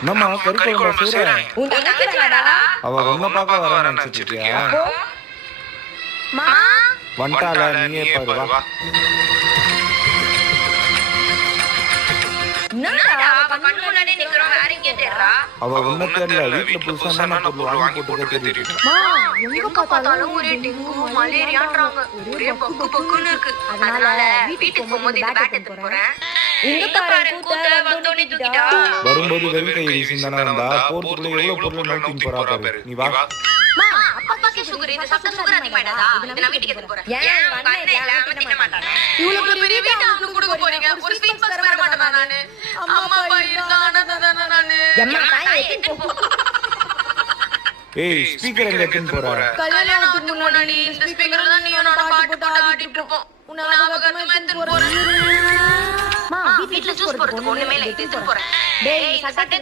என்னம்மா கறி குழம்பு செய்ற? உன் தங்கச்சி வரடா. அவ ஒன்ன பார்க்க வரேன்னு நினைச்சிட்டு இருக்கியா? மா வண்டால நீயே பாரு வா. என்னடா அவ கண்ணு முன்னாடி நிக்கறோம் வேற எங்க தேடுறா? அவ ஒன்ன தெரியல வீட்ல புதுசா என்ன பொருள் வாங்கி போட்டுக்க தெரியுது. மா எங்க பார்த்தாலும் ஒரே டெங்கு மலேரியான்றாங்க. ஒரே பக்குன்னு இருக்கு. அதனால வீட்டுக்கு போகும்போது இந்த பேட் எடுத்து போறேன். இங்க பாரு கூத்த வந்தோனே தூக்கிட்டா. வரும்போது வெறும் கை வீசிந்தானா வந்தா போறதுக்குள்ள எவ்வளவு பொருள் நோட்டிங் போறா பாரு. நீ வா. மா அப்பாக்கு சுகர் இந்த சத்த சுகர் அதிகமாயிடாதா? இத நான் வீட்டுக்கு எடுத்து போறேன். ஏன் அண்ணன் இல்லாம தின்ன மாட்டானே. இவ்வளவு பெரிய வீட்டு அவனுக்கு கொடுக்க போறீங்க. ஒரு ஸ்வீட் பாக்ஸ் தர மாட்டானா நானு. அம்மா அப்பா இருந்தானா நானு. அம்மா தாய் எடுத்து போ. ஏய் ஸ்பீக்கர் எங்க எடுத்து போற? கல்யாணத்துக்கு முன்னாடி இந்த ஸ்பீக்கர்ல தான் நீ என்னோட பாட்டு போட்டு ஆடிட்டு இருப்போம். உன்னை ஞாபகமா எடுத்து போறேன். மா வீட்ல ஜூஸ் போறதுக்கு ஒண்ணுமே இல்ல எடுத்து போறேன். டேய் சட்டை